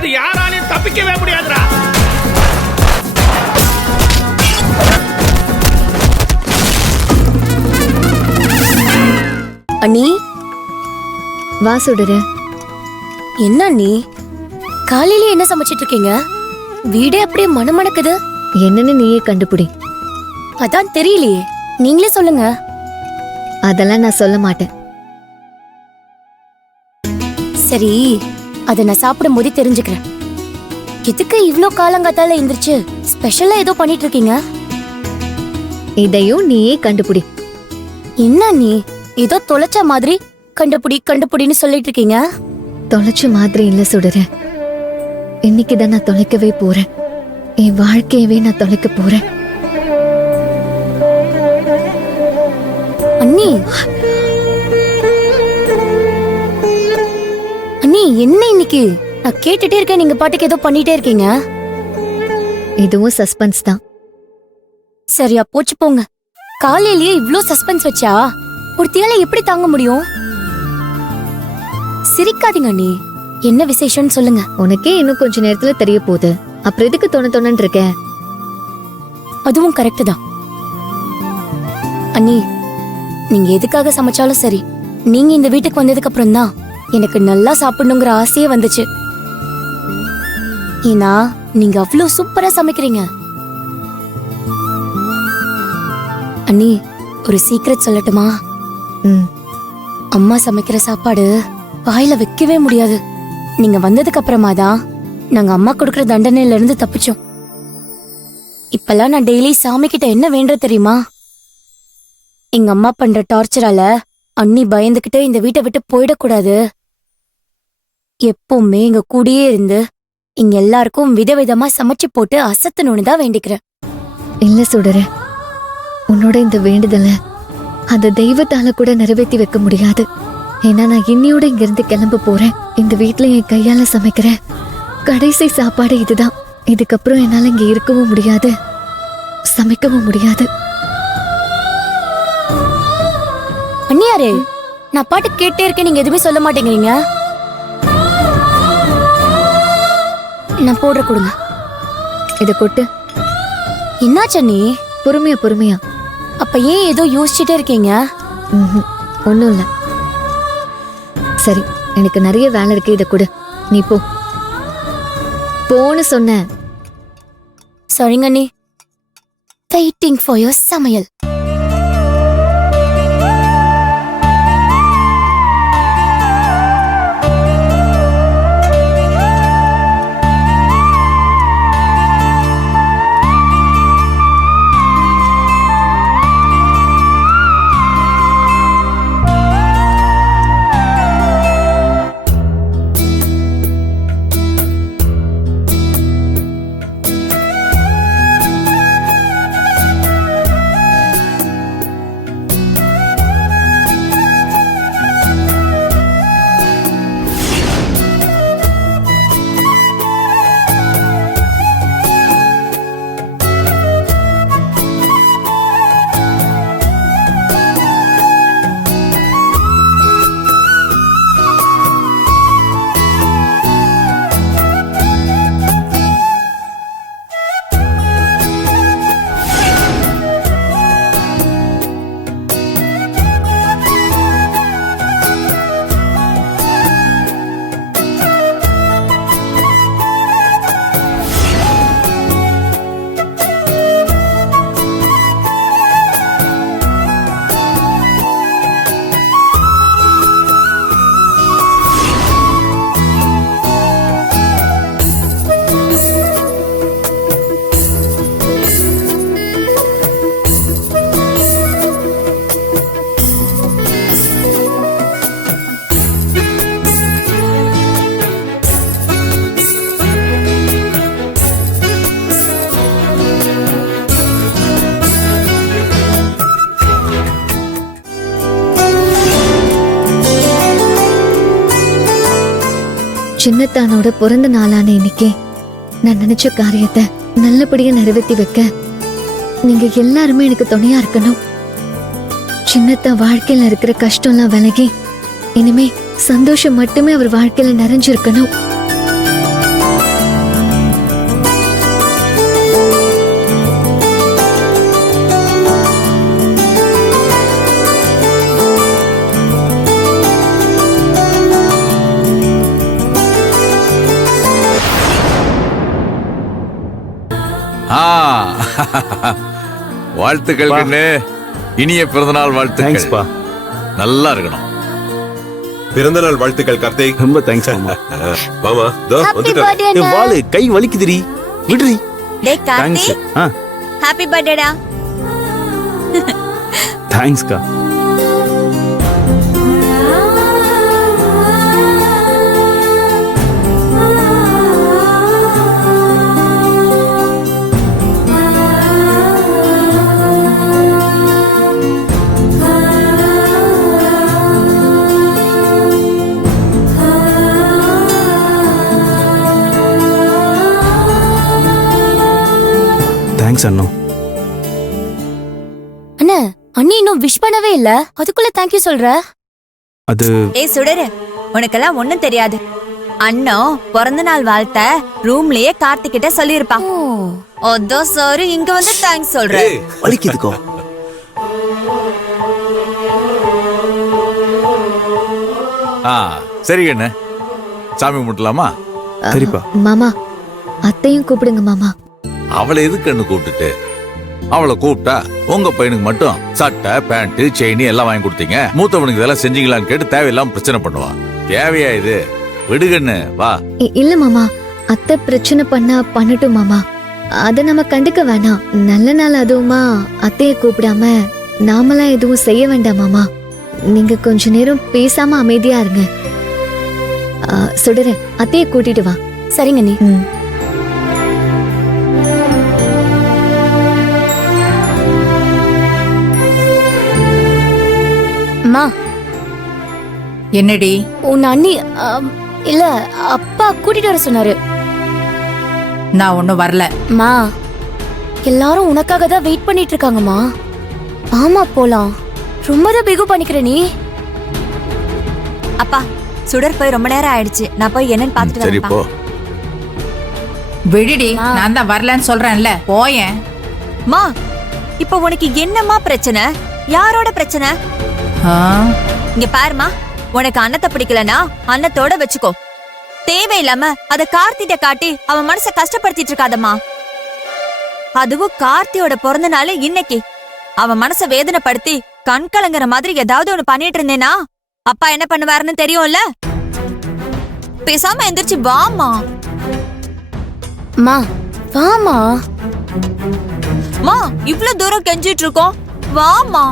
இருந்து யாராலையும் தப்பிக்கவே முடியாதுடா. அண்ணி வா சுடரு. என்ன அண்ணி காலையில என்ன சமைச்சிட்டு இருக்கீங்க? வீடே அப்படியே மணமணக்குது. என்னன்னு நீயே கண்டுபிடி. அதான் தெரியலையே, நீங்களே சொல்லுங்க. அதெல்லாம் நான் சொல்ல மாட்டேன். சரி, அத நான் சாப்பிடும் போதே தெரிஞ்சுக்கிறேன். எதுக்கு இவ்ளோ காலங்காத்தால எந்திரிச்சு ஸ்பெஷலா ஏதோ பண்ணிட்டு இருக்கீங்க? இதையும் நீயே கண்டுபிடி. என்ன நீ ஏதோ தொலைச்ச மாதிரி கண்டுபிடி கண்டுபிடின்னு சொல்லிட்டு இருக்கீங்க? தொலைச்ச மாதிரி இல்ல சுடரு. இன்னைக்குதான் நான் தொலைக்கவே போறேன். என் வாழ்க்கையவே நான் தொலைக்க போறேன். அண்ணி அண்ணி என்ன இன்னைக்கு நான் கேட்டுட்டே இருக்கேன், நீங்க பாட்டுக்கு ஏதோ பண்ணிட்டே இருக்கீங்க. இதுவும் சஸ்பென்ஸ் தான். சரியா போச்சு போங்க. காலையிலேயே இவ்ளோ சஸ்பென்ஸ் வச்சா ஒருத்தியால எப்படி தாங்க முடியும்? சிரிக்காதீங்க அண்ணி, என்ன விசேஷம்னு சொல்லுங்க. உனக்கே இன்னும் கொஞ்ச நேரத்துல தெரிய போகுது. அப்புறம் எதுக்கு தொண்ணு இருக்க? அதுவும் கரெக்ட் தான் அண்ணி. நீங்க எதுக்காக சமைச்சாலும் சரி, நீங்க இந்த வீட்டுக்கு வந்ததுக்கு அப்புறம் தான் எனக்கு நல்லா சாப்பிடணுங்கிற ஆசையே வந்துச்சு. ஏன்னா நீங்க அவ்வளோ சூப்பரா சமைக்கிறீங்க. அண்ணி, ஒரு சீக்ரெட் சொல்லட்டுமா? அம்மா சமைக்கிற சாப்பாடு வாயில வைக்கவே முடியாது. நீங்க வந்ததுக்கு அப்புறமா தான் நாங்க அம்மா கொடுக்கற தண்டனையில இருந்து தப்பிச்சோம். இப்பெல்லாம் நான் டெய்லி சாமி கிட்ட என்ன வேண்ட தெரியுமா? எங்க அம்மா பண்ற டார்ச்சரால அண்ணி பயந்துகிட்டு இந்த வீட்டை விட்டு போயிடக்கூடாது, எப்பவுமே எங்க கூடயே இருந்து இங்க எல்லாருக்கும் விதவிதமா சமைச்சு போட்டு அசத்தணும்னு தான் வேண்டிக்கிறேன். இல்ல சுடரு, உன்னோட இந்த வேண்டுதல அந்த தெய்வத்தால கூட நிறைவேற்றி வைக்க முடியாது. ஏன்னா நான் இன்னியோட இங்க இருந்து கிளம்ப போறேன். இந்த வீட்டுல என் கையால சமைக்கிறேன் கடைசி சாப்பாடு இதுதான். இதுக்கப்புறம் என்னால இங்க இருக்கவும் முடியாது, சமைக்கவும் முடியாது. அண்ணியாரே, நான் பாட்டு கேட்டே இருக்கேன், நீங்க எதுவுமே சொல்ல மாட்டேங்கிறீங்க. நான் போடுற கொடுங்க. இத கொட்டு. என்னாச்சு அண்ணி? பொறுமையா பொறுமையா. அப்ப ஏன் ஏதோ யோசிச்சுட்டே இருக்கீங்க? ஒண்ணும் இல்ல. சரி, எனக்கு நிறைய வேலை இருக்கு, இத கொடு. நீ போ. போன்னு சொன்ன. சரிங்க அண்ணி. வெயிட்டிங் ஃபார் யுவர் சமையல். சின்னத்தானோட பிறந்த நாளான இன்னைக்கு நான் நினைச்ச காரியத்தை நல்லபடியா நிறைவேற்றி வைக்க நீங்க எல்லாருமே எனக்கு துணையா இருக்கணும். சின்னத்தா வாழ்க்கையில இருக்கிற கஷ்டம்லாம் விலகி இனிமே சந்தோஷம் மட்டுமே அவர் வாழ்க்கையில நிறைஞ்சிருக்கணும். வாழ்த்துக்கள் கண்ணு. இனிய பிறந்தநாள் வாழ்த்துக்கள். தேங்க்ஸ்பா. நல்லா இருக்கணும். பிறந்தநாள் வாழ்த்துக்கள் கார்த்திக். ரொம்ப தேங்க்ஸ் மாமா. மாமா தோ ஹாப்பி வந்துட்டாரு. பர்த்டே ஏய், அண்ணா. வாளு கை வலிக்குதுடி. விடுடி. டேய் கார்த்தி, தேங்க்ஸ். ஹாப்பி பர்த்டேடா. தேங்க்ஸ்க்கா. தேங்க்ஸ் அண்ணா. அண்ணா அண்ணி இன்னும் விஷ் பண்ணவே இல்ல, அதுக்குள்ள தேங்க்யூ சொல்ற? அது ஏய் சுடரு, உனக்கெல்லாம் ஒண்ணும் தெரியாது. அண்ணா பிறந்த நாள் வாழ்த்த ரூம்லயே கார்த்திக் கிட்ட சொல்லிருப்பான். அதோ சாரி, இங்க வந்து தேங்க்ஸ் சொல்றேன். ஏய், வலிக்குதுக்கோ. சரி கண்ணு, சாமி கும்பிடலாமா? சரிப்பா. மாமா அத்தையும் கூப்பிடுங்க மாமா. அவளை எதுக்கு கண்ணு கூப்பிட்டுட்டு? அவளை கூப்பிட்டா உங்க பையனுக்கு மட்டும் சட்டை பேண்ட் செயின் எல்லாம் வாங்கி கொடுத்தீங்க, மூத்தவனுக்கு இதெல்லாம் செஞ்சீங்களான்னு கேட்டு தேவையில்லாம பிரச்சனை பண்ணுவான். தேவையா இது? விடுகண்ணு வா. இல்ல மாமா, அத்தை பிரச்சனை பண்ணா பண்ணட்டும் மாமா. அத நம்ம கண்டுக்க வேணாம். நல்ல நாள் அதுவுமா அத்தைய கூப்பிடாம நாமெல்லாம் எதுவும் செய்ய வேண்டாம் மாமா. நீங்க கொஞ்ச நேரம் பேசாம அமைதியா இருங்க. சுடரு, அத்தைய கூட்டிட்டு வா. சரிங்க நீ. ம். அம்மா, என்னடி? உன் அண்ணி இல்ல அப்பா கூட்டிட்டு வர சொன்னாரு. நான் ஒண்ணும் வரல. அம்மா, எல்லாரும் உனக்காக தான் வெயிட் பண்ணிட்டு இருக்காங்கம்மா. ஆமா போலாம். ரொம்ப தான் பிகு பண்ணிக்கிற நீ. அப்பா, சுடர் போய் ரொம்ப நேரம் ஆயிடுச்சு. நான் போய் என்னன்னு பாத்துட்டு சரி வரேன். போ. விடுடி, நான் தான் வரலன்னு சொல்றேன்ல, போயேன். மா, இப்போ உனக்கு என்னம்மா பிரச்சனை? யாரோட பிரச்சனை? ஆ, இங்க பாருமா, உனக்கு அன்னத்தை பிடிக்கலனா அன்னத்தோட வச்சுக்கோ. தேவையில்லாம அத கார்த்திட்ட காட்டி அவன் மனச கஷ்டப்படுத்திட்டு இருக்காதம்மா. அதுவும் கார்த்தியோட பிறந்த நாள் இன்னைக்கு. அவன் மனச வேதனைப்படுத்தி கண் கலங்குற மாதிரி ஏதாவது ஒண்ணு பண்ணிட்டு இருந்தேனா அப்பா என்ன பண்ணுவாருன்னு தெரியும்ல. பேசாம எந்திரிச்சு வாமா. அம்மா வாமா. மா, இவ்ளோ தூரம் கெஞ்சிட்டு இருக்கோம், வாமா.